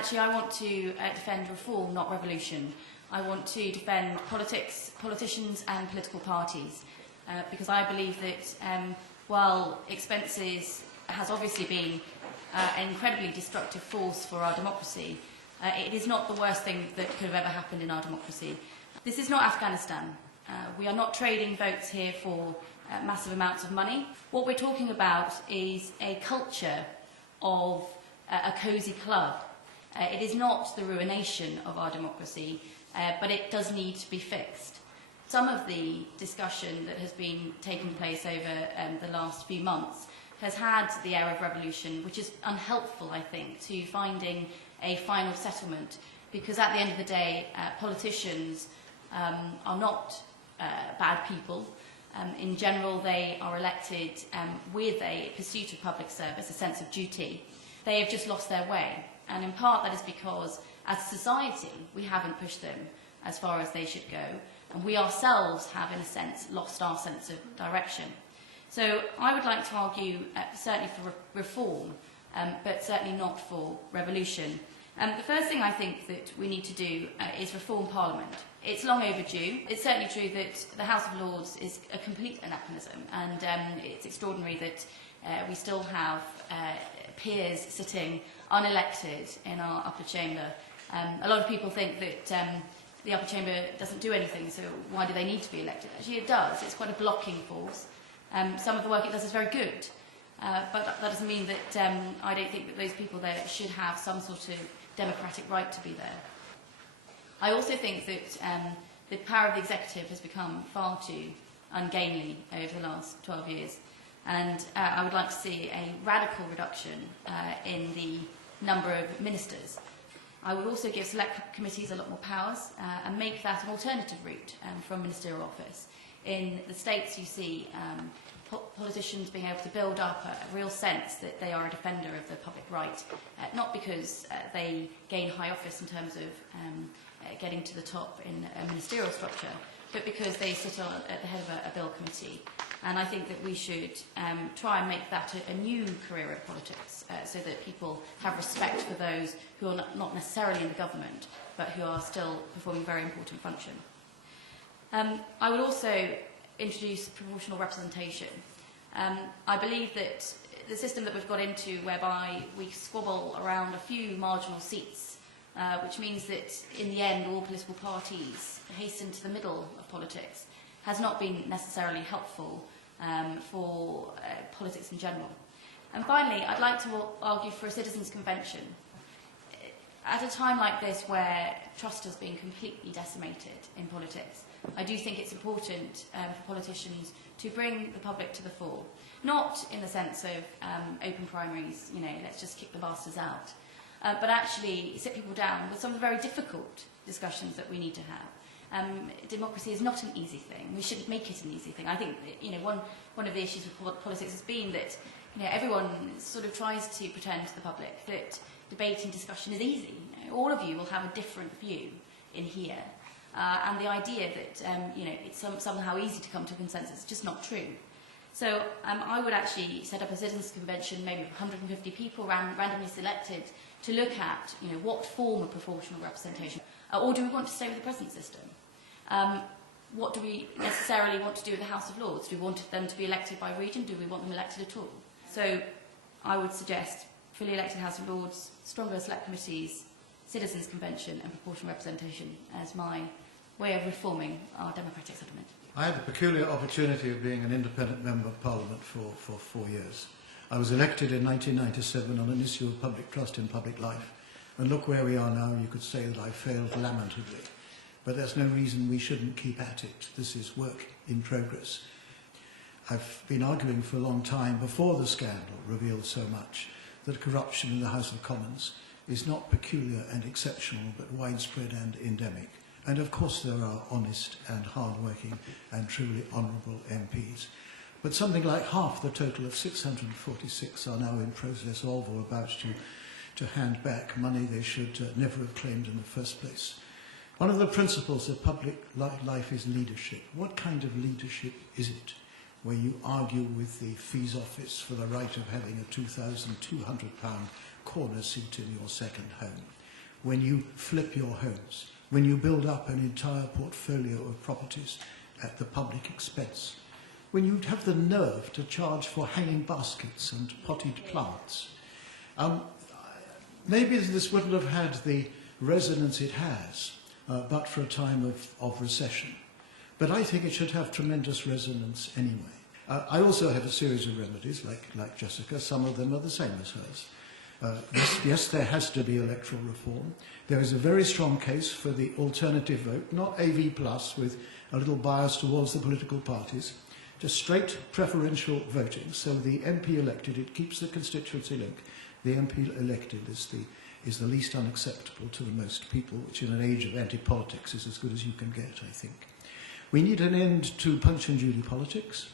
Actually, I want to defend reform, not revolution. I want to defend politicians and political parties, because I believe that while expenses has obviously been an incredibly destructive force for our democracy, it is not the worst thing that could have ever happened in our democracy. This is not Afghanistan. We are not trading votes here for massive amounts of money. What we're talking about is a culture of a cosy club. It is not the ruination of our democracy, but it does need to be fixed. Some of the discussion that has been taking place over the last few months has had the air of revolution, which is unhelpful, I think, to finding a final settlement, because at the end of the day, politicians are not bad people. In general, they are elected with a pursuit of public service, a sense of duty. They have just lost their way, and in part that is because, as a society, we haven't pushed them as far as they should go, and we ourselves have, in a sense, lost our sense of direction. So I would like to argue certainly for reform, but certainly not for revolution. The first thing I think that we need to do is reform Parliament. It's long overdue. It's certainly true that the House of Lords is a complete anachronism, and it's extraordinary that we still have peers sitting unelected in our upper chamber. A lot of people think that the upper chamber doesn't do anything, so why do they need to be elected? Actually, it does. It's quite a blocking force. Some of the work it does is very good, but that doesn't mean that I don't think that those people there should have some sort of democratic right to be there. I also think that the power of the executive has become far too ungainly over the last 12 years, and I would like to see a radical reduction in the number of ministers. I would also give select committees a lot more powers and make that an alternative route from ministerial office. In the States, you see politicians being able to build up a real sense that they are a defender of the public right, not because they gain high office in terms of getting to the top in a ministerial structure, but because they sit at the head of a bill committee. And I think that we should try and make that a new career in politics, so that people have respect for those who are not necessarily in the government, but who are still performing a very important function. I would also introduce proportional representation. I believe that the system that we've got into, whereby we squabble around a few marginal seats, which means that in the end all political parties hasten to the middle of politics, has not been necessarily helpful for politics in general. And finally, I'd like to argue for a citizens' convention. At a time like this, where trust has been completely decimated in politics, I do think it's important for politicians to bring the public to the fore. Not in the sense of open primaries, you know, let's just kick the bastards out, but actually sit people down with some of the very difficult discussions that we need to have. Democracy is not an easy thing. We shouldn't make it an easy thing. I think that, you know, one of the issues with politics has been that, you know, everyone sort of tries to pretend to the public that debate and discussion is easy. You know, all of you will have a different view in here. And the idea that you know, it's somehow easy to come to a consensus is just not true. So I would actually set up a citizens' convention, maybe 150 people randomly selected, to look at, you know, what form of proportional representation, or do we want to stay with the present system? What do we necessarily want to do with the House of Lords? Do we want them to be elected by region? Do we want them elected at all? So I would suggest fully elected House of Lords, stronger select committees, citizens' convention and proportional representation as my way of reforming our democratic settlement. I had the peculiar opportunity of being an independent member of Parliament for 4 years. I was elected in 1997 on an issue of public trust in public life. And look where we are now. You could say that I failed lamentably. But there's no reason we shouldn't keep at it. This is work in progress. I've been arguing for a long time before the scandal revealed so much that corruption in the House of Commons is not peculiar and exceptional, but widespread and endemic. And of course there are honest and hard-working and truly honourable MPs. But something like half the total of 646 are now in process of or about to hand back money they should never have claimed in the first place. One of the principles of public life is leadership. What kind of leadership is it where you argue with the fees office for the right of having a £2,200 corner seat in your second home? when you flip your homes, when you build up an entire portfolio of properties at the public expense, when you have the nerve to charge for hanging baskets and potted plants. Maybe this wouldn't have had the resonance it has, but for a time of recession. But I think it should have tremendous resonance anyway. I also have a series of remedies, like Jessica. Some of them are the same as hers. Yes, there has to be electoral reform. There is a very strong case for the alternative vote, not AV plus with a little bias towards the political parties, just straight preferential voting. So the MP elected, it keeps the constituency link. The MP elected is the least unacceptable to the most people, which in an age of anti-politics is as good as you can get, I think. We need an end to punch and judy politics.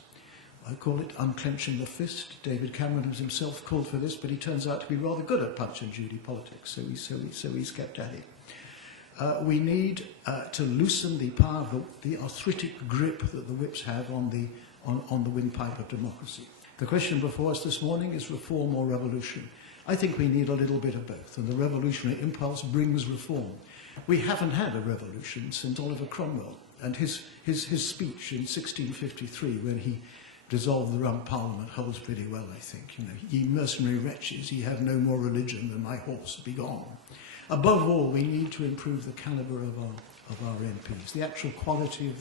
I call it unclenching the fist. David Cameron has himself called for this, but he turns out to be rather good at punch and judy politics, so he's kept at it. We need to loosen the power of the arthritic grip that the whips have on the windpipe of democracy. The question before us this morning is reform or revolution. I think we need a little bit of both, and the revolutionary impulse brings reform. We haven't had a revolution since Oliver Cromwell, and his speech in 1653, when he dissolved the Rump Parliament, holds pretty well, I think. You know, ye mercenary wretches, ye have no more religion than my horse, be gone. Above all, we need to improve the calibre of our MPs, the actual quality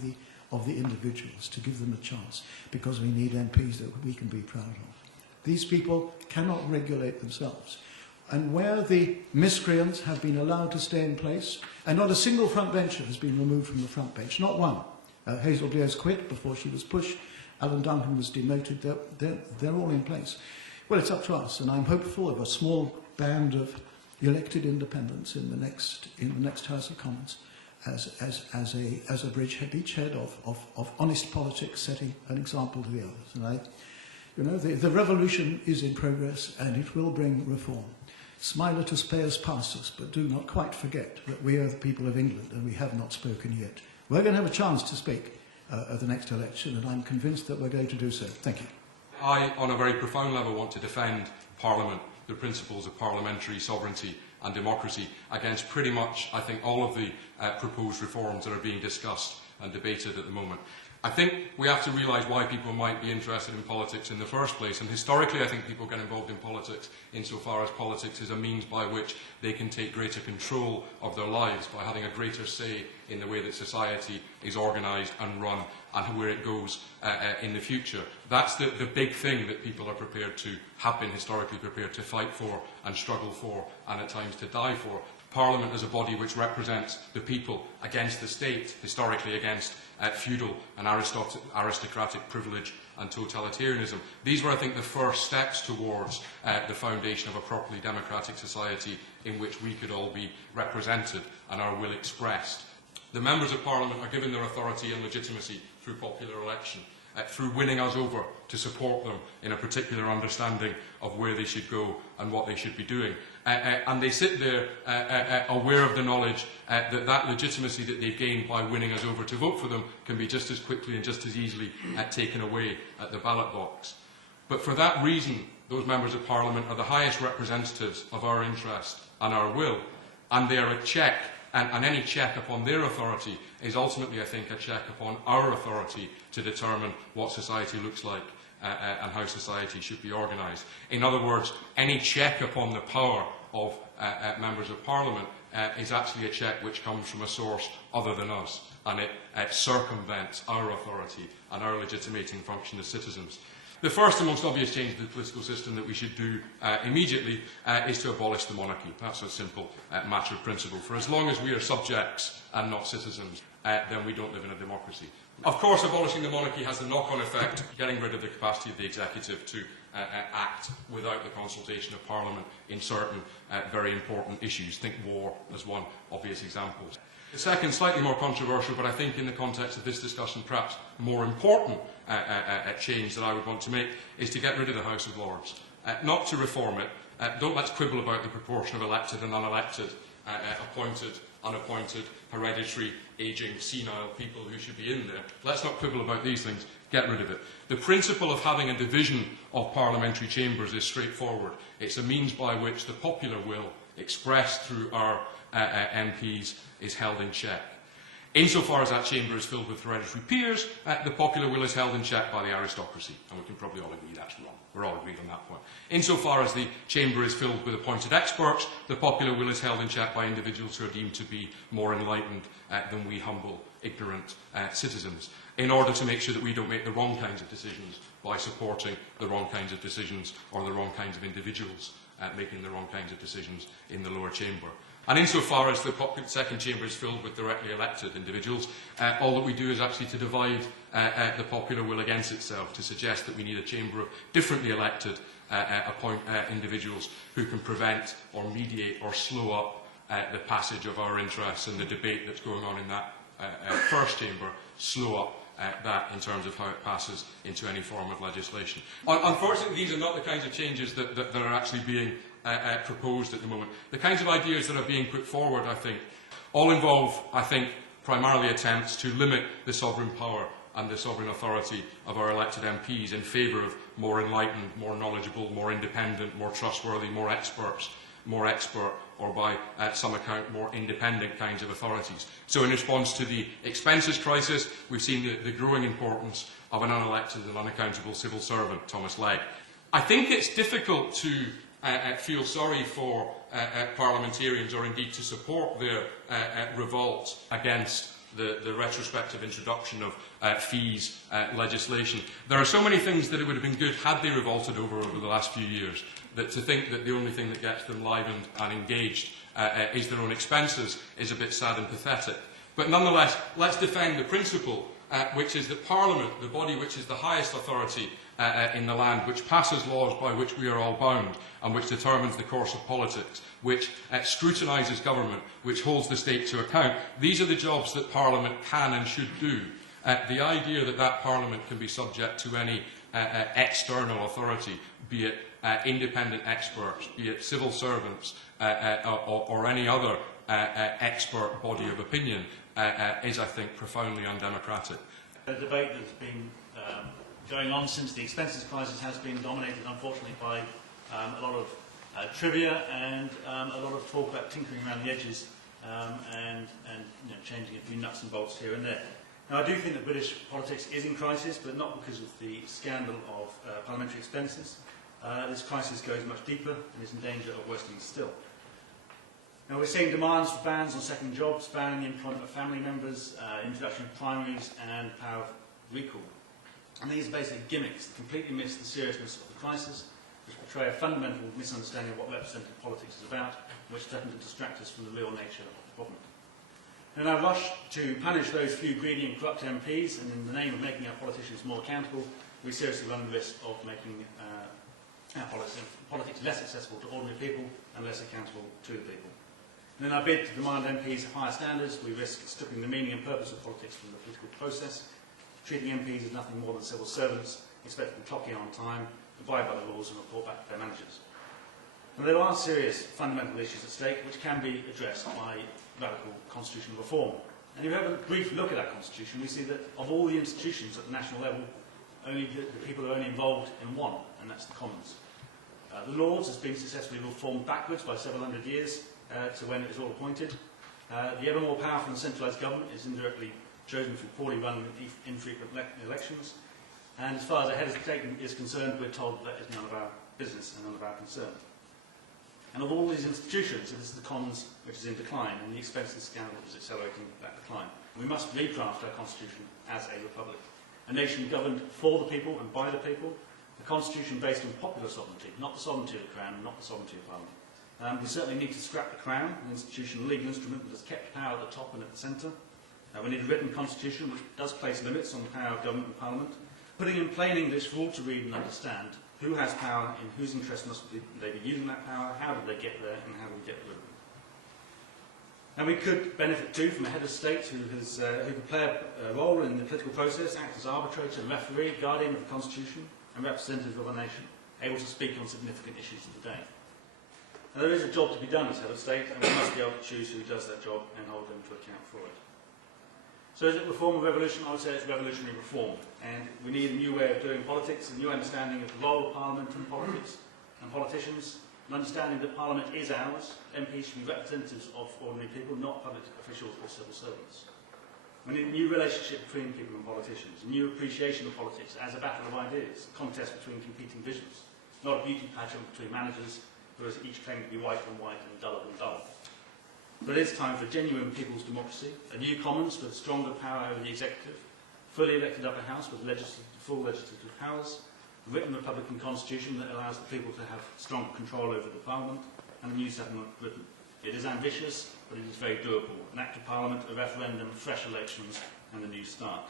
of the individuals, to give them a chance, because we need MPs that we can be proud of. These people cannot regulate themselves. And where the miscreants have been allowed to stay in place, and not a single front bencher has been removed from the front bench, not one. Hazel Blair's quit before she was pushed. Alan Duncan was demoted. They're all in place. Well, it's up to us, and I'm hopeful of a small band of elected independents in the next House of Commons as a beachhead of honest politics, setting an example to the others. And the revolution is in progress, and it will bring reform. Smile at us, pay us, pass us, but do not quite forget that we are the people of England, and we have not spoken yet. We're going to have a chance to speak at the next election, and I'm convinced that we're going to do so. Thank you. I, on a very profound level, want to defend Parliament, the principles of parliamentary sovereignty and democracy, against pretty much, I think, all of the proposed reforms that are being discussed and debated at the moment. I think we have to realise why people might be interested in politics in the first place. And historically, I think people get involved in politics insofar as politics is a means by which they can take greater control of their lives by having a greater say in the way that society is organised and run and where it goes in the future. That's the big thing that people are prepared to, have been historically prepared to fight for and struggle for and at times to die for. Parliament as a body which represents the people against the state, historically against feudal and aristocratic privilege and totalitarianism. These were, I think, the first steps towards the foundation of a properly democratic society in which we could all be represented and our will expressed. The members of Parliament are given their authority and legitimacy through popular election, through winning us over to support them in a particular understanding of where they should go and what they should be doing. And they sit there aware of the knowledge that that legitimacy that they've gained by winning us over to vote for them can be just as quickly and just as easily taken away at the ballot box. But for that reason, those members of Parliament are the highest representatives of our interest and our will, and they are a check, and any check upon their authority is ultimately, I think, a check upon our authority to determine what society looks like and how society should be organised. In other words, any check upon the power of members of Parliament is actually a check which comes from a source other than us, and it circumvents our authority and our legitimating function as citizens. The first and most obvious change to the political system that we should do immediately is to abolish the monarchy. That's a simple matter of principle. For as long as we are subjects and not citizens, then we don't live in a democracy. Of course, abolishing the monarchy has the knock-on effect of getting rid of the capacity of the executive to act without the consultation of Parliament in certain very important issues. Think war as one obvious example. The second, slightly more controversial, but I think in the context of this discussion perhaps more important change that I would want to make, is to get rid of the House of Lords. Not to reform it. Don't let's quibble about the proportion of elected and unelected, appointed, unappointed, hereditary, ageing, senile people who should be in there. Let's not quibble about these things. Get rid of it. The principle of having a division of parliamentary chambers is straightforward. It's a means by which the popular will, expressed through our MPs is held in check. Insofar as that chamber is filled with hereditary peers, the popular will is held in check by the aristocracy, and we can probably all agree that's wrong. We're all agreed on that point. Insofar as the chamber is filled with appointed experts, the popular will is held in check by individuals who are deemed to be more enlightened than we humble, ignorant citizens, in order to make sure that we don't make the wrong kinds of decisions by supporting the wrong kinds of decisions or the wrong kinds of individuals making the wrong kinds of decisions in the lower chamber. And insofar as the second chamber is filled with directly elected individuals, all that we do is actually to divide the popular will against itself, to suggest that we need a chamber of differently elected individuals who can prevent or mediate or slow up the passage of our interests and the debate that's going on in that first chamber, slow up that in terms of how it passes into any form of legislation. Unfortunately, these are not the kinds of changes that are actually being proposed at the moment. The kinds of ideas that are being put forward, I think, all involve, primarily attempts to limit the sovereign power and the sovereign authority of our elected MPs in favour of more enlightened, more knowledgeable, more independent, more trustworthy, more expert, or by some account, more independent kinds of authorities. So in response to the expenses crisis, we've seen the growing importance of an unelected and unaccountable civil servant, Thomas Legge. I think it's difficult to feel sorry for parliamentarians, or indeed to support their revolt against the retrospective introduction of fees legislation. There are so many things that it would have been good had they revolted over the last few years, that to think that the only thing that gets them livened and engaged is their own expenses is a bit sad and pathetic. But nonetheless, let's defend the principle, which is that Parliament, the body which is the highest authority in the land, which passes laws by which we are all bound, and which determines the course of politics, which scrutinises government, which holds the state to account. These are the jobs that Parliament can and should do. The idea that that Parliament can be subject to any external authority, be it independent experts, be it civil servants, or any other expert body of opinion, is, I think, profoundly undemocratic. The debate that's been going on since the expenses crisis has been dominated, unfortunately, by a lot of trivia and a lot of talk about tinkering around the edges and changing a few nuts and bolts here and there. Now, I do think that British politics is in crisis, but not because of the scandal of parliamentary expenses. This crisis goes much deeper and is in danger of worsening still. Now, we're seeing demands for bans on second jobs, banning the employment of family members, introduction of primaries, and power of recall. And these are basically gimmicks that completely miss the seriousness of the crisis, which portray a fundamental misunderstanding of what representative politics is about, which threaten to distract us from the real nature of the problem. In our rush to punish those few greedy and corrupt MPs, and in the name of making our politicians more accountable, we seriously run the risk of making our politics less accessible to ordinary people and less accountable to the people. And in our bid to demand MPs higher standards, we risk stripping the meaning and purpose of politics from the political process, treating MPs as nothing more than civil servants, expecting them to clock in on time, abide by the laws and report back to their managers. Now, there are serious fundamental issues at stake which can be addressed by radical constitutional reform. And if we have a brief look at our constitution, we see that of all the institutions at the national level, only the people are only involved in one, and that's the Commons. The Lords has been successfully reformed backwards by several hundred years to when it was all appointed. The ever more powerful and centralised government is indirectly chosen through poorly run and infrequent elections. And as far as the head of state is concerned, we're told that is none of our business and none of our concern. And of all these institutions, it is the Commons which is in decline, and the expenses scandal is accelerating that decline. We must recraft our constitution as a republic. A nation governed for the people and by the people, a constitution based on popular sovereignty, not the sovereignty of the Crown, not the sovereignty of Parliament. We certainly need to scrap the Crown, an institutional legal instrument that has kept power at the top and at the centre. We need a written constitution which does place limits on the power of government and Parliament, putting in plain English for all to read and understand who has power, in whose interest must they be using that power, how did they get there, and how do we get rid of it. And we could benefit too from a head of state who could play a role in the political process, act as arbitrator and referee, guardian of the constitution, and representative of a nation, able to speak on significant issues of the day. Now, there is a job to be done as head of state, and we must be able to choose who does that job and hold them to account for it. So is it reform or revolution? I would say it's revolutionary reform. And we need a new way of doing politics, a new understanding of the role of Parliament and politics and politicians, an understanding that Parliament is ours. MPs should be representatives of ordinary people, not public officials or civil servants. We need a new relationship between people and politicians, a new appreciation of politics as a battle of ideas, a contest between competing visions, not a beauty pageant between managers who each claim to be whiter than white and duller than dull. But it is time for genuine people's democracy, a new Commons with stronger power over the executive, fully elected upper house with full legislative powers, a written Republican constitution that allows the people to have stronger control over the Parliament, and a new settlement written. It is ambitious, but it is very doable. An act of Parliament, a referendum, fresh elections, and a new start.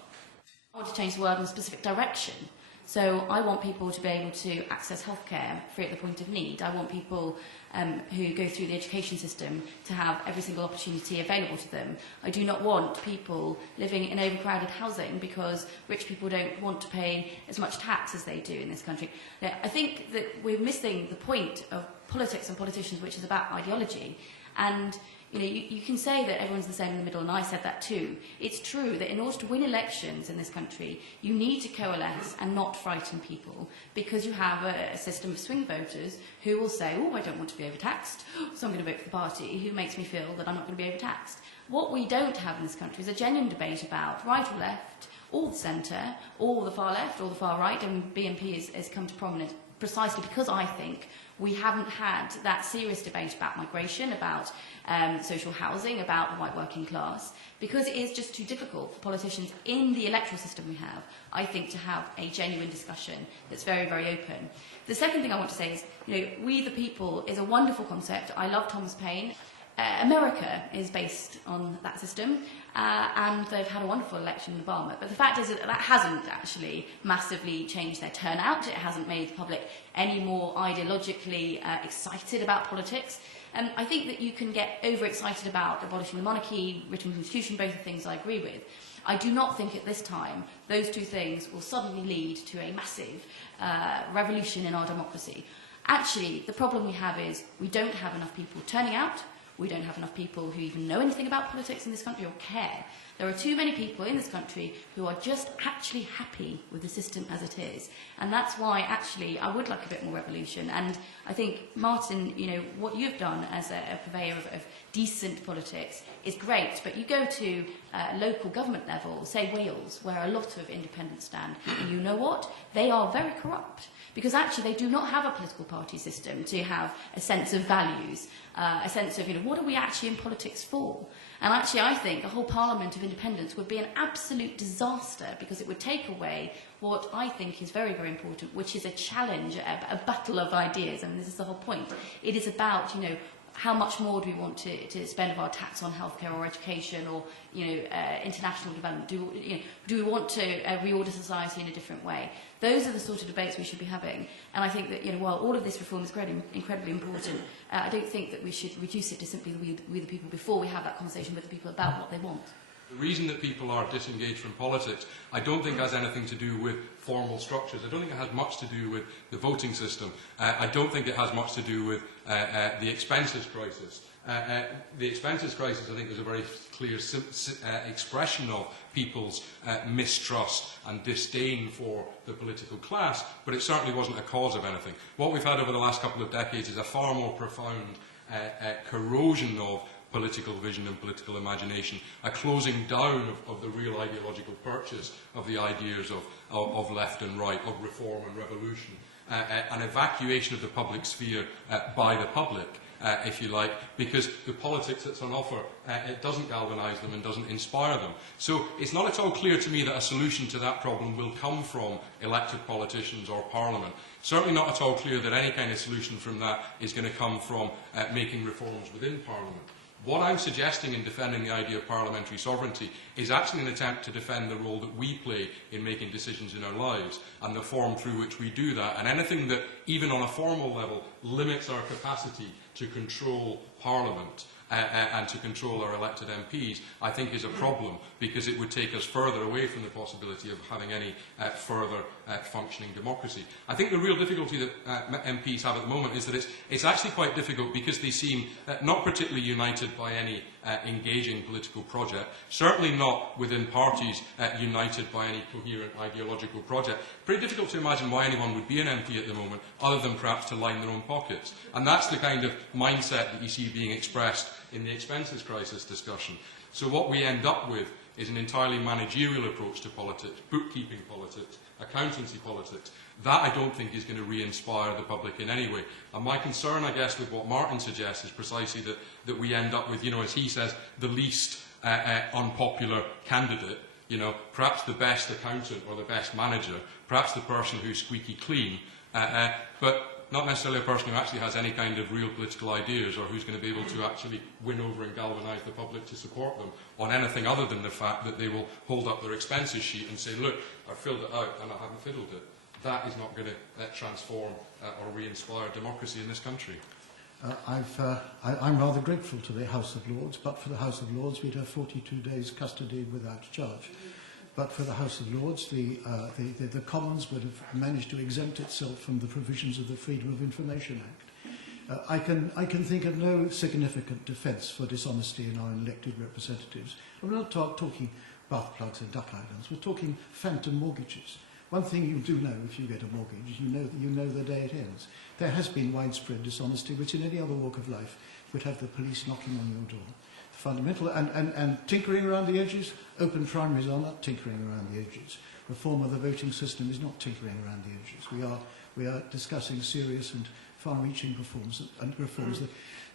I want to change the world in a specific direction. So I want people to be able to access healthcare free at the point of need. I want people who go through the education system to have every single opportunity available to them. I do not want people living in overcrowded housing because rich people don't want to pay as much tax as they do in this country. I think that we're missing the point of politics and politicians, which is about ideology. And you can say that everyone's the same in the middle, and I said that too. It's true that in order to win elections in this country, you need to coalesce and not frighten people, because you have a system of swing voters who will say, oh, I don't want to be overtaxed, so I'm going to vote for the party who makes me feel that I'm not going to be overtaxed. What we don't have in this country is a genuine debate about right or left, or the centre, or the far left, or the far right, and BNP has come to prominence precisely because I think we haven't had that serious debate about migration, about social housing, about the white working class, because it is just too difficult for politicians in the electoral system we have, I think, to have a genuine discussion that's very, very open. The second thing I want to say is, we the people is a wonderful concept. I love Thomas Paine. America is based on that system, and they've had a wonderful election in Obama. But the fact is that hasn't actually massively changed their turnout. It hasn't made the public any more ideologically excited about politics. I think that you can get overexcited about abolishing the monarchy, written constitution, both are things I agree with. I do not think at this time those two things will suddenly lead to a massive revolution in our democracy. Actually, the problem we have is we don't have enough people turning out. We don't have enough people who even know anything about politics in this country or care. There are too many people in this country who are just actually happy with the system as it is. And that's why, actually, I would like a bit more revolution. And I think, Martin, what you've done as a purveyor of decent politics is great. But you go to local government level, say Wales, where a lot of independents stand, and you know what? They are very corrupt. Because actually they do not have a political party system to have a sense of values, a sense of, what are we actually in politics for? And actually I think a whole Parliament of Independents would be an absolute disaster, because it would take away what I think is very, very important, which is a challenge, a battle of ideas, and this is the whole point. It is about, how much more do we want to spend of our tax on healthcare or education or international development? Do we want to reorder society in a different way? Those are the sort of debates we should be having. And I think that while all of this reform is incredibly important, I don't think that we should reduce it to simply we the people before we have that conversation with the people about what they want. The reason that people are disengaged from politics, I don't think has anything to do with formal structures. I don't think it has much to do with the voting system. I don't think it has much to do with the expenses crisis. The expenses crisis, I think, was a very clear expression of people's mistrust and disdain for the political class, but it certainly wasn't a cause of anything. What we've had over the last couple of decades is a far more profound corrosion of political vision and political imagination, a closing down of the real ideological purchase of the ideas of left and right, of reform and revolution, an evacuation of the public sphere by the public, if you like, because the politics that's on offer, it doesn't galvanise them and doesn't inspire them. So it's not at all clear to me that a solution to that problem will come from elected politicians or Parliament. Certainly not at all clear that any kind of solution from that is going to come from making reforms within Parliament. What I'm suggesting in defending the idea of parliamentary sovereignty is actually an attempt to defend the role that we play in making decisions in our lives and the form through which we do that. And anything that, even on a formal level, limits our capacity to control Parliament and to control our elected MPs, I think is a problem, because it would take us further away from the possibility of having any further functioning democracy. I think the real difficulty that MPs have at the moment is that it's actually quite difficult because they seem not particularly united by any engaging political project, certainly not within parties united by any coherent ideological project. Pretty difficult to imagine why anyone would be an MP at the moment, other than perhaps to line their own pockets. And that's the kind of mindset that you see being expressed in the expenses crisis discussion. So what we end up with is an entirely managerial approach to politics, bookkeeping politics, accountancy politics. That, I don't think, is going to re-inspire the public in any way. And my concern, I guess, with what Martin suggests is precisely that we end up with, you know, as he says, the least unpopular candidate, you know, perhaps the best accountant or the best manager, perhaps the person who's squeaky clean, but not necessarily a person who actually has any kind of real political ideas, or who's going to be able to actually win over and galvanise the public to support them on anything other than the fact that they will hold up their expenses sheet and say, look, I've filled it out and I haven't fiddled it. That is not going to transform or re-inspire democracy in this country. I'm rather grateful to the House of Lords, but for the House of Lords we'd have 42 days custody without charge. But for the House of Lords, the Commons would have managed to exempt itself from the provisions of the Freedom of Information Act. I can think of no significant defence for dishonesty in our elected representatives. We're not talking bath plugs and duck islands. We're talking phantom mortgages. One thing you do know if you get a mortgage, you know the day it ends. There has been widespread dishonesty, which in any other walk of life would have the police knocking on your door. Fundamental and tinkering around the edges. Open primaries are not tinkering around the edges. Reform of the voting system is not tinkering around the edges. We are discussing serious and far-reaching reforms.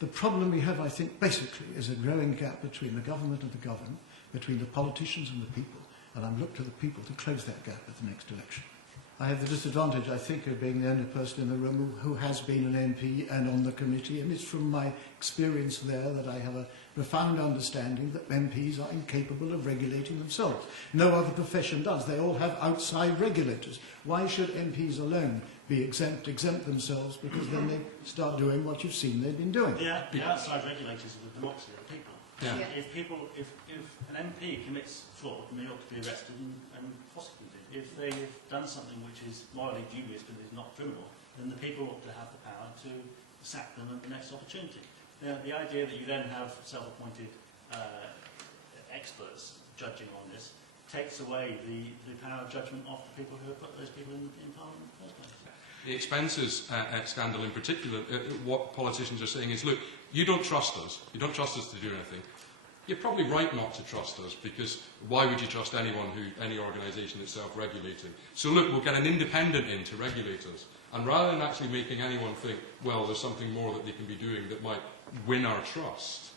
The problem we have, I think, basically, is a growing gap between the government and the governed, between the politicians and the people, and I'm looking to the people to close that gap at the next election. I have the disadvantage, I think, of being the only person in the room who has been an MP and on the committee, and it's from my experience there that I have a profound understanding that MPs are incapable of regulating themselves. No other profession does. They all have outside regulators. Why should MPs alone be exempt themselves? Because then they start doing what you've seen they've been doing. Yeah, the outside regulators of the democracy are people. Yeah. If an MP commits fraud, they ought to be arrested and prosecuted. If they've done something which is morally dubious but is not criminal, then the people ought to have the power to sack them at the next opportunity. Now, the idea that you then have self-appointed experts judging on this takes away the power of judgment of the people who have put those people in Parliament in the first place. The expenses scandal in particular, what politicians are saying is, look, you don't trust us. You don't trust us to do anything. You're probably right not to trust us, because why would you trust any organisation that's self-regulating? So look, we'll get an independent in to regulate us. And rather than actually making anyone think, well, there's something more that they can be doing that might win our trust,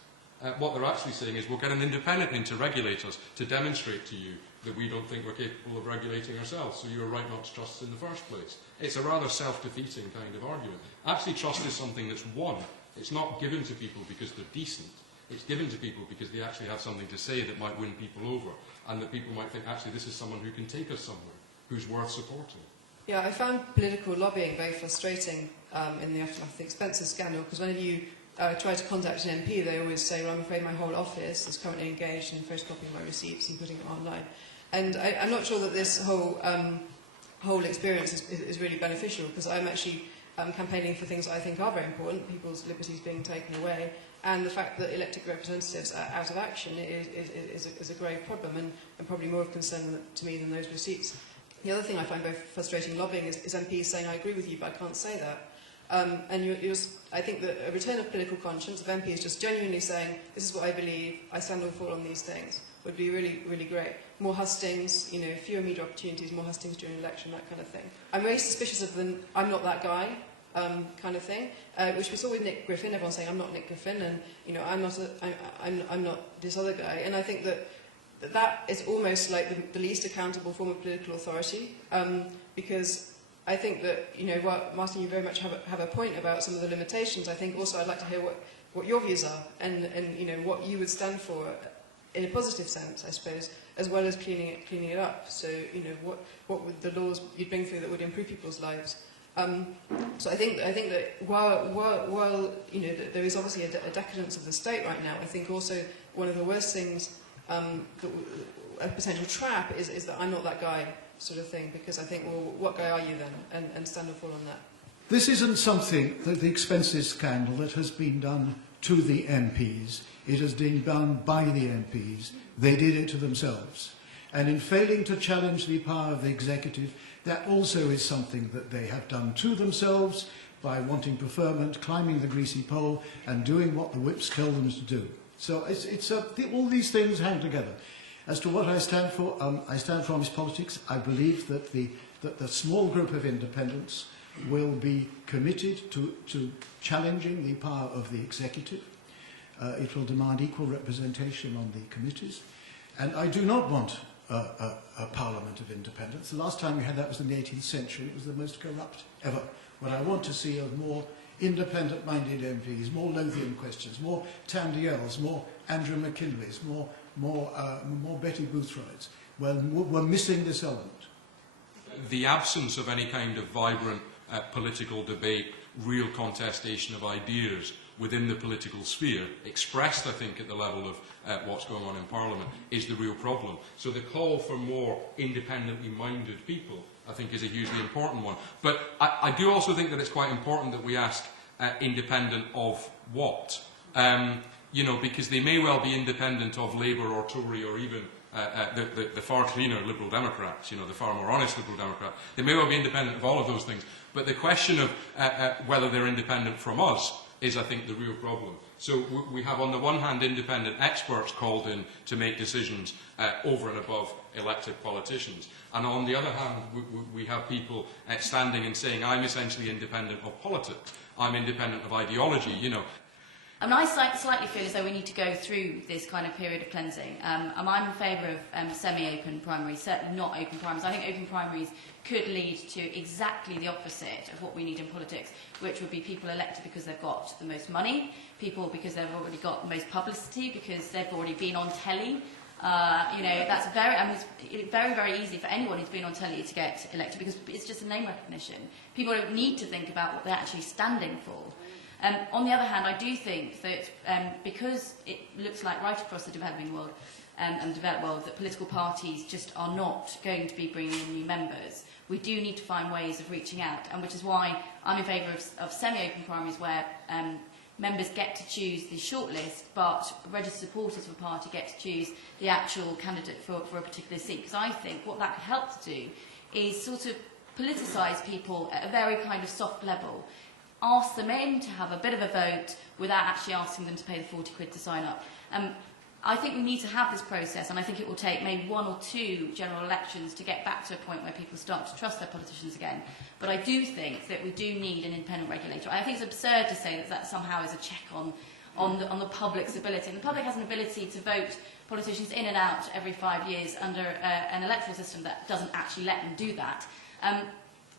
what they're actually saying is, we'll get an independent in to regulate us, to demonstrate to you that we don't think we're capable of regulating ourselves, so you were right not to trust us in the first place. It's a rather self-defeating kind of argument. Actually, trust is something that's won. It's not given to people because they're decent. It's given to people because they actually have something to say that might win people over, and that people might think, actually, this is someone who can take us somewhere, who's worth supporting. Yeah, I found political lobbying very frustrating in the aftermath of the expenses scandal, because whenever you try to contact an MP, they always say, well, I'm afraid my whole office is currently engaged in photocopying my receipts and putting it online. And I'm not sure that this whole experience is really beneficial, because I'm actually campaigning for things that I think are very important, people's liberties being taken away, and the fact that elected representatives are out of action is a grave problem, and probably more of concern to me than those receipts. The other thing I find very frustrating lobbying is MPs saying, I agree with you, but I can't say that. I think that a return of political conscience of MPs just genuinely saying, this is what I believe, I stand or fall on these things, would be really, really great. More hustings, fewer media opportunities, more hustings during an election, that kind of thing. I'm very suspicious of the I'm not that guy kind of thing, which we saw with Nick Griffin, everyone saying I'm not Nick Griffin, and I'm not this other guy. And I think that is almost like the least accountable form of political authority, because I think that, Martin, you very much have a point about some of the limitations. I think also I'd like to hear what your views are, and what you would stand for in a positive sense, I suppose, as well as cleaning it up. So, what would the laws you'd bring through that would improve people's lives? So I think that while you know there is obviously a decadence of the state right now, I think also one of the worst things, a potential trap, is that I'm not that guy sort of thing, because I think, well, what guy are you then? And stand or fall on that. This isn't something, the expenses scandal, that has been done to the MPs. It has been done by the MPs. They did it to themselves. And in failing to challenge the power of the executive, that also is something that they have done to themselves by wanting preferment, climbing the greasy pole, and doing what the whips tell them to do. So all these things hang together. As to what I stand for honest politics. I believe that the small group of independents will be committed to challenging the power of the executive. It will demand equal representation on the committees. And I do not want a parliament of independents. The last time we had that was in the 18th century. It was the most corrupt ever. What I want to see are more independent-minded MPs, more Lothian questions, more Tandiels, more Andrew McKinleys, more Betty Boothrights. Well, we're missing this element. The absence of any kind of vibrant political debate, real contestation of ideas within the political sphere, expressed, I think, at the level of what's going on in Parliament, is the real problem. So the call for more independently minded people, I think, is a hugely important one. But I do also think that it's quite important that we ask independent of what? You know, because they may well be independent of Labour or Tory or even the far cleaner Liberal Democrats, you know, the far more honest Liberal Democrat. They may well be independent of all of those things. But the question of whether they're independent from us is, I think, the real problem. So we have, on the one hand, independent experts called in to make decisions over and above elected politicians. And on the other hand, we have people standing and saying, I'm essentially independent of politics. I'm independent of ideology, you know. I mean, I slightly feel as though we need to go through this kind of period of cleansing. I'm in favour of semi-open primaries, certainly not open primaries. I think open primaries could lead to exactly the opposite of what we need in politics, which would be people elected because they've got the most money, people because they've already got the most publicity, because they've already been on telly. You know, that's it's very, very easy for anyone who's been on telly to get elected because it's just a name recognition. People don't need to think about what they're actually standing for. On the other hand, I do think that because it looks like right across the developing world and the developed world that political parties just are not going to be bringing in new members, we do need to find ways of reaching out, and which is why I'm in favour of semi-open primaries where members get to choose the shortlist, but registered supporters of a party get to choose the actual candidate for a particular seat. Because I think what that could help to do is sort of politicise people at a very kind of soft level. Ask them in to have a bit of a vote without actually asking them to pay the 40 quid to sign up. I think we need to have this process, and I think it will take maybe 1 or 2 general elections to get back to a point where people start to trust their politicians again. But I do think that we do need an independent regulator. I think it's absurd to say that that somehow is a check on the public's ability. And the public has an ability to vote politicians in and out every 5 years under an electoral system that doesn't actually let them do that.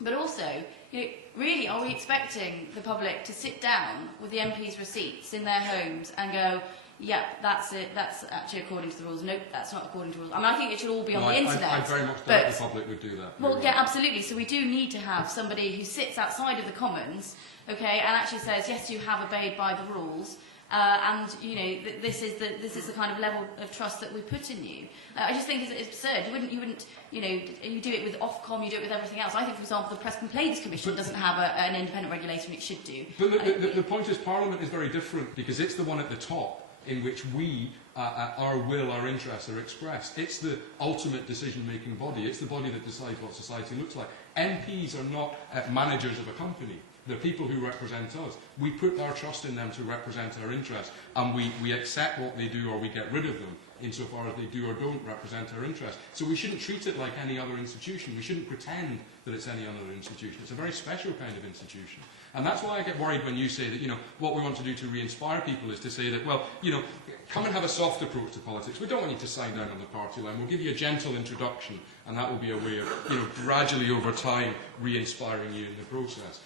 But also, you know, really, are we expecting the public to sit down with the MPs' receipts in their homes and go, yeah, that's it, that's actually according to the rules. Nope, that's not according to the rules. I mean, I think it should all be on the internet. I very much doubt the public would do that. Well, yeah, absolutely. So we do need to have somebody who sits outside of the Commons, okay, and actually says, yes, you have obeyed by the rules, and you know this is the kind of level of trust that we put in you. I just think it's absurd. You wouldn't, you know, you do it with Ofcom, you do it with everything else. I think, for example, the Press Complaints Commission doesn't have an independent regulator, and it should do. But the point is, Parliament is very different because it's the one at the top in which we, our will, our interests are expressed. It's the ultimate decision-making body. It's the body that decides what society looks like. MPs are not managers of a company. They're people who represent us. We put our trust in them to represent our interests, and we accept what they do or we get rid of them insofar as they do or don't represent our interests. So we shouldn't treat it like any other institution. We shouldn't pretend that it's any other institution. It's a very special kind of institution. And that's why I get worried when you say that, you know, what we want to do to re-inspire people is to say that, well, you know, come and have a soft approach to politics. We don't want you to sign down on the party line. We'll give you a gentle introduction, and that will be a way of, you know, gradually over time re-inspiring you in the process.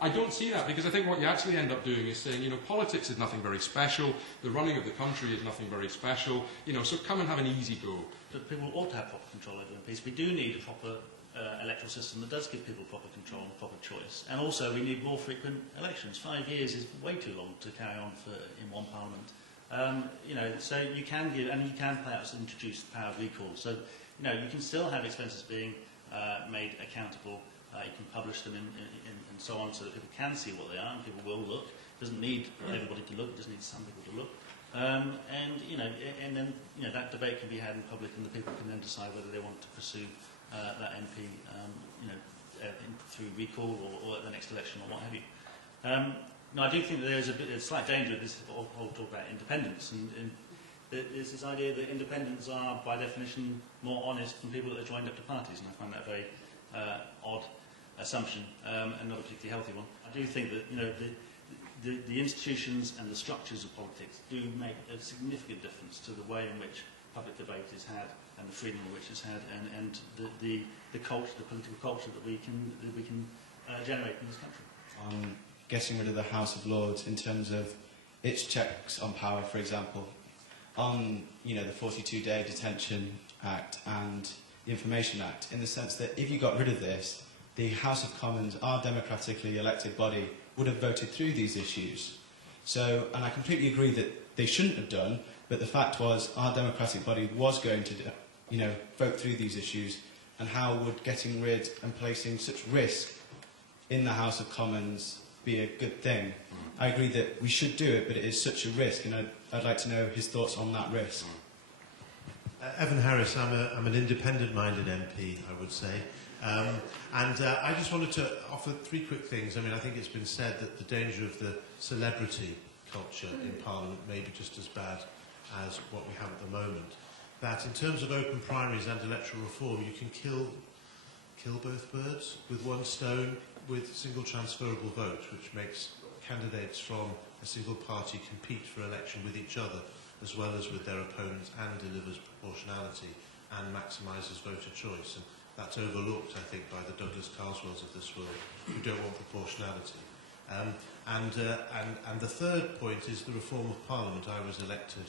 I don't see that, because I think what you actually end up doing is saying, you know, politics is nothing very special, the running of the country is nothing very special, you know, so come and have an easy go. But people ought to have proper control over MPs. We do need a proper electoral system that does give people proper control and proper choice. And also we need more frequent elections. 5 years is way too long to carry on in one parliament. You know, so you can give, and you can perhaps introduce the power of recall. So, you know, you can still have expenses being made accountable. You can publish them and so on, so that people can see what they are, and people will look. It doesn't need everybody to look; it just needs some people to look. And you know, and then you know that debate can be had in public, and the people can then decide whether they want to pursue that MP, you know, through recall or at the next election or what have you. Now, I do think that there's a slight danger of this whole talk about independence, and there's this idea that independents are, by definition, more honest than people that are joined up to parties, and I find that a very odd assumption and not a particularly healthy one. I do think that, you know, the institutions and the structures of politics do make a significant difference to the way in which public debate is had and the freedom in which it's had, and the culture, the political culture that we can generate in this country. Getting rid of the House of Lords in terms of its checks on power, for example, on the 42-day Detention Act and the Information Act, in the sense that if you got rid of this, the House of Commons, our democratically elected body, would have voted through these issues. So, and I completely agree that they shouldn't have done, but the fact was our democratic body was going to, vote through these issues, and how would getting rid and placing such risk in the House of Commons be a good thing? I agree that we should do it, but it is such a risk, and I'd like to know his thoughts on that risk. Evan Harris, I'm an independent-minded MP, I would say. I just wanted to offer three quick things. I mean, I think it's been said that the danger of the celebrity culture in Parliament may be just as bad as what we have at the moment. That in terms of open primaries and electoral reform, you can kill both birds with one stone with single transferable vote, which makes candidates from a single party compete for election with each other as well as with their opponents, and delivers proportionality and maximises voter choice. And that's overlooked, I think, by the Douglas Carswells of this world, who don't want proportionality. And the third point is the reform of Parliament. I was elected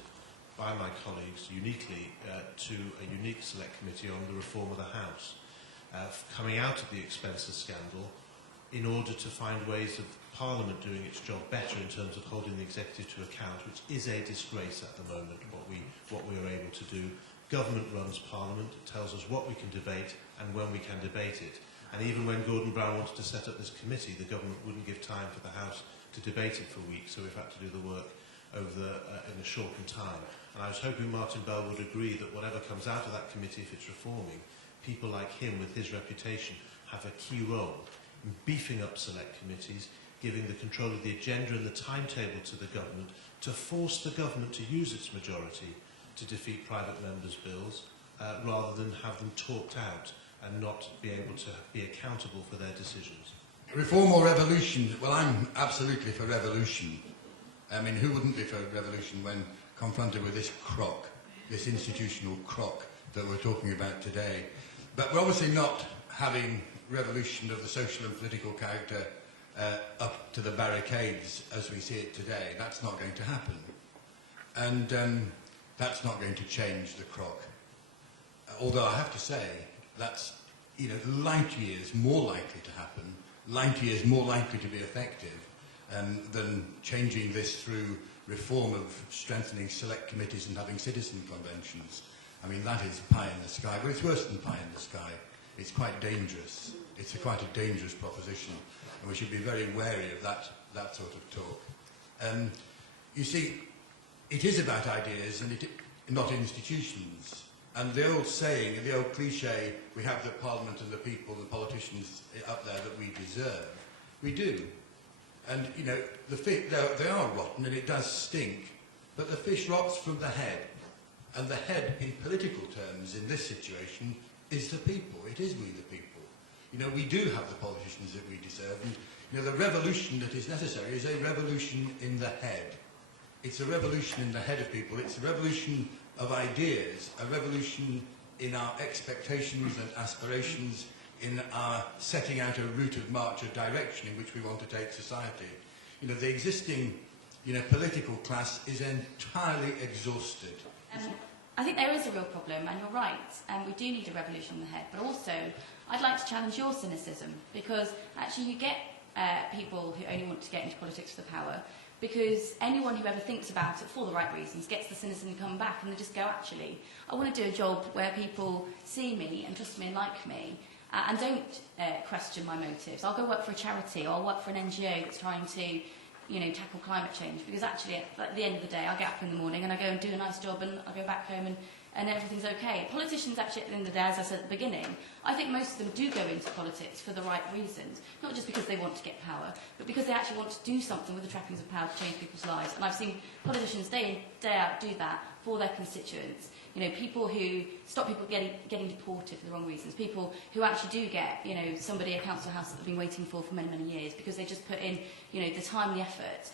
by my colleagues uniquely to a unique select committee on the reform of the House, coming out of the expenses scandal, in order to find ways of Parliament doing its job better in terms of holding the executive to account, which is a disgrace at the moment, what we are able to do. Government runs Parliament, tells us what we can debate and when we can debate it. And even when Gordon Brown wanted to set up this committee, the government wouldn't give time for the House to debate it for weeks, so we've had to do the work in a shortened time. And I was hoping Martin Bell would agree that whatever comes out of that committee, if it's reforming, people like him with his reputation have a key role in beefing up select committees, giving the control of the agenda and the timetable to the government, to force the government to use its majority to defeat private members' bills, rather than have them talked out and not be able to be accountable for their decisions. Reform or revolution? Well, I'm absolutely for revolution. I mean, who wouldn't be for revolution when confronted with this crock, this institutional crock that we're talking about today? But we're obviously not having revolution of the social and political character up to the barricades as we see it today. That's not going to happen. And that's not going to change the crock. Although I have to say, that's light years more likely to happen, light years more likely to be effective than changing this through reform of strengthening select committees and having citizen conventions. I mean, that is pie in the sky, but it's worse than pie in the sky. It's quite dangerous. It's quite a dangerous proposition, and we should be very wary of that sort of talk. You see, it is about ideas and not institutions. And the old saying, the old cliche, we have the Parliament and the people, the politicians up there that we deserve. We do. And, the fish, they are rotten and it does stink, but the fish rots from the head. And the head, in political terms, in this situation, is the people. It is we the people. We do have the politicians that we deserve. And, the revolution that is necessary is a revolution in the head. It's a revolution in the head of people. It's a revolution of ideas, a revolution in our expectations and aspirations, in our setting out a route of march, a direction in which we want to take society. The existing, political class is entirely exhausted. I think there is a real problem, and you're right, and we do need a revolution on the head. But also, I'd like to challenge your cynicism, because actually you get people who only want to get into politics for the power, because anyone who ever thinks about it for the right reasons gets the cynicism to come back and they just go, actually, I want to do a job where people see me and trust me and like me, and don't question my motives. I'll go work for a charity, or I'll work for an NGO that's trying to tackle climate change, because actually at the end of the day I get up in the morning and I go and do a nice job and I go back home and everything's okay. Politicians actually at the end of the day, as I said at the beginning, I think most of them do go into politics for the right reasons, not just because they want to get power, but because they actually want to do something with the trappings of power to change people's lives. And I've seen politicians day in, day out do that for their constituents. People who stop people getting deported for the wrong reasons, people who actually do get, somebody, a council house that they've been waiting for many, many years, because they just put in, the time and the effort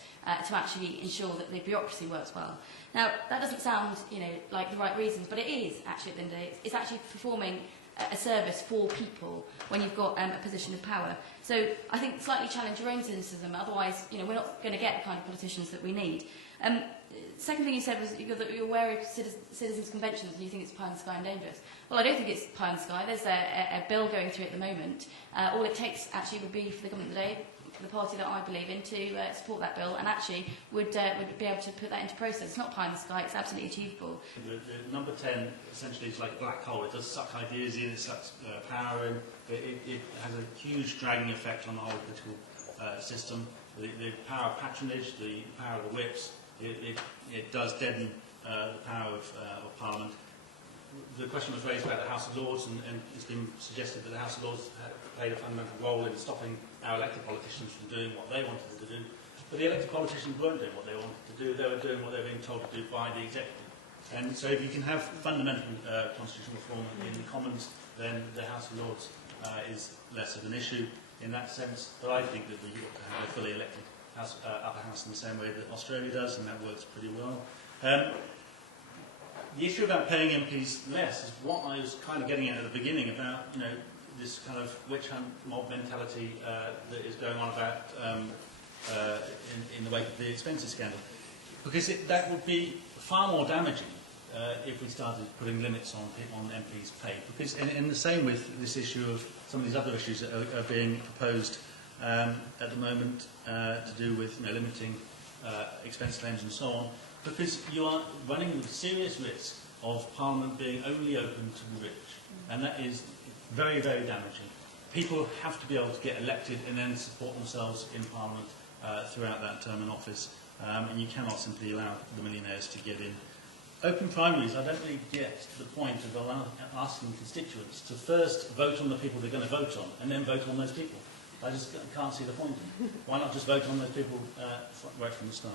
to actually ensure that the bureaucracy works well. Now, that doesn't sound, like the right reasons, but it is actually at the end of the day, it's actually performing a service for people when you've got a position of power. So I think slightly challenge your own cynicism, otherwise, we're not going to get the kind of politicians that we need. Second thing you said was that you're aware of citizens' conventions and you think it's pie in the sky and dangerous. Well, I don't think it's pie in the sky. There's a bill going through at the moment. All it takes actually would be for the government today, for the party that I believe in, to support that bill, and actually would be able to put that into process. It's not pie in the sky, it's absolutely achievable. The number 10 essentially is like a black hole. It does suck ideas in, it sucks power in. It has a huge dragging effect on the whole political system. The power of patronage, the power of the whips, it does deaden the power of Parliament. The question was raised about the House of Lords, and it's been suggested that the House of Lords played a fundamental role in stopping our elected politicians from doing what they wanted to do. But the elected politicians weren't doing what they wanted to do, they were doing what they were being told to do by the executive. And so if you can have fundamental constitutional reform in the Commons, then the House of Lords is less of an issue in that sense. But I think that we ought to have a fully elected upper house in the same way that Australia does, and that works pretty well. The issue about paying MPs less is what I was kind of getting at the beginning about, this kind of witch hunt mob mentality that is going on about in the wake of the expenses scandal. Because that would be far more damaging if we started putting limits on MPs' pay. Because in the same with this issue of some of these other issues that are being proposed at the moment to do with limiting expense claims and so on, because you are running the serious risk of Parliament being only open to the rich, and that is very, very damaging. People have to be able to get elected and then support themselves in Parliament throughout that term in office, and you cannot simply allow the millionaires to get in. Open primaries, I don't really get the point of asking constituents to first vote on the people they're going to vote on, and then vote on those people. I just can't see the point. Why not just vote on those people right from the start?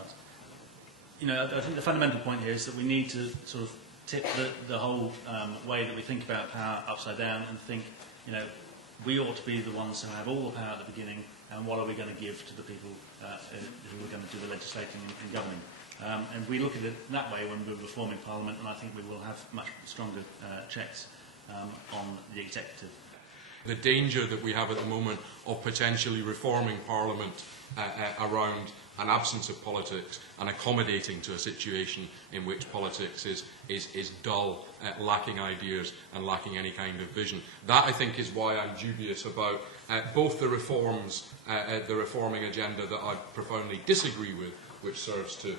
I think the fundamental point here is that we need to sort of tip the whole way that we think about power upside down and think, we ought to be the ones who have all the power at the beginning, and what are we going to give to the people who are going to do the legislating and governing. And we look at it that way when we're reforming Parliament, and I think we will have much stronger checks on the executive. The danger that we have at the moment of potentially reforming Parliament around an absence of politics and accommodating to a situation in which politics is dull, lacking ideas and lacking any kind of vision. That, I think, is why I'm dubious about both the reforms, the reforming agenda that I profoundly disagree with, which serves to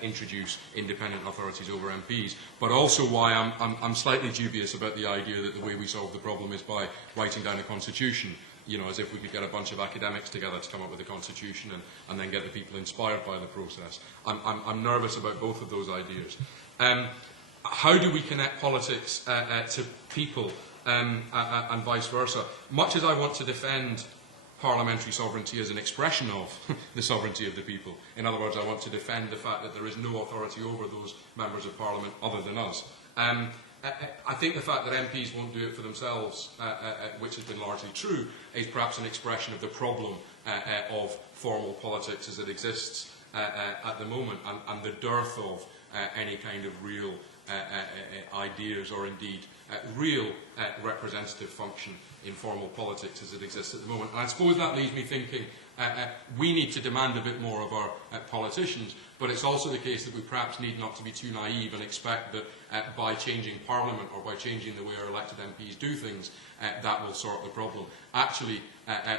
introduce independent authorities over MPs, but also why I'm slightly dubious about the idea that the way we solve the problem is by writing down a constitution, as if we could get a bunch of academics together to come up with a constitution and then get the people inspired by the process. I'm nervous about both of those ideas. How do we connect politics to people and vice versa? Much as I want to defend parliamentary sovereignty as an expression of the sovereignty of the people. In other words, I want to defend the fact that there is no authority over those members of Parliament other than us. I think the fact that MPs won't do it for themselves, which has been largely true, is perhaps an expression of the problem of formal politics as it exists at the moment, and the dearth of any kind of real ideas or indeed real representative function in formal politics as it exists at the moment. And I suppose that leaves me thinking we need to demand a bit more of our politicians, but it's also the case that we perhaps need not to be too naive and expect that by changing Parliament or by changing the way our elected MPs do things, that will sort the problem. Actually,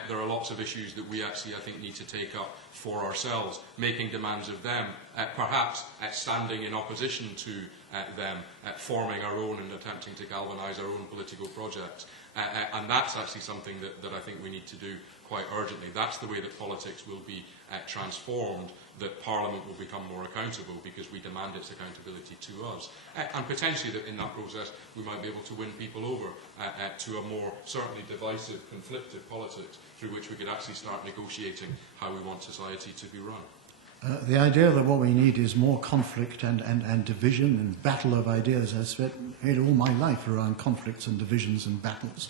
there are lots of issues that we actually, I think, need to take up for ourselves, making demands of them, perhaps standing in opposition to them, forming our own and attempting to galvanise our own political projects. And that's actually something that I think we need to do quite urgently. That's the way that politics will be transformed, that Parliament will become more accountable because we demand its accountability to us. And potentially that in that process we might be able to win people over to a more certainly divisive, conflictive politics through which we could actually start negotiating how we want society to be run. The idea that what we need is more conflict and division and battle of ideas. I've spent all my life around conflicts and divisions and battles.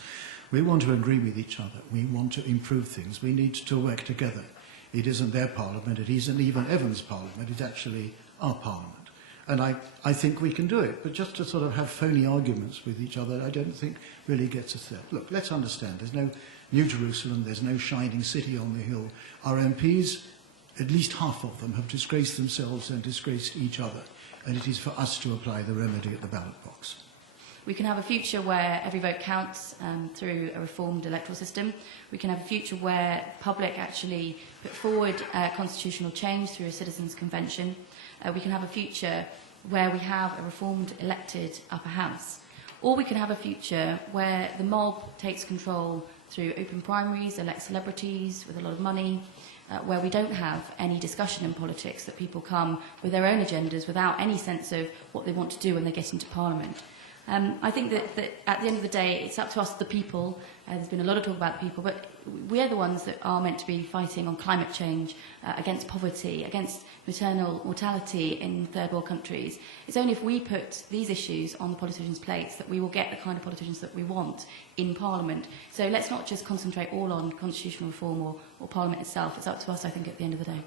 We want to agree with each other. We want to improve things. We need to work together. It isn't their parliament. It isn't even Evan's parliament. It's actually our parliament. And I think we can do it. But just to sort of have phony arguments with each other, I don't think really gets us there. Look, let's understand. There's no New Jerusalem. There's no shining city on the hill. Our MPs, at least half of them, have disgraced themselves and disgraced each other. And it is for us to apply the remedy at the ballot box. We can have a future where every vote counts through a reformed electoral system. We can have a future where the public actually put forward constitutional change through a citizens' convention. We can have a future where we have a reformed elected upper house. Or we can have a future where the mob takes control through open primaries, elect celebrities with a lot of money, where we don't have any discussion in politics, that people come with their own agendas without any sense of what they want to do when they get into Parliament. I think that at the end of the day, it's up to us, the people. There's been a lot of talk about the people, but we're the ones that are meant to be fighting on climate change, against poverty, against maternal mortality in third world countries. It's only if we put these issues on the politicians' plates that we will get the kind of politicians that we want in Parliament. So let's not just concentrate all on constitutional reform or Parliament itself. It's up to us, I think, at the end of the day.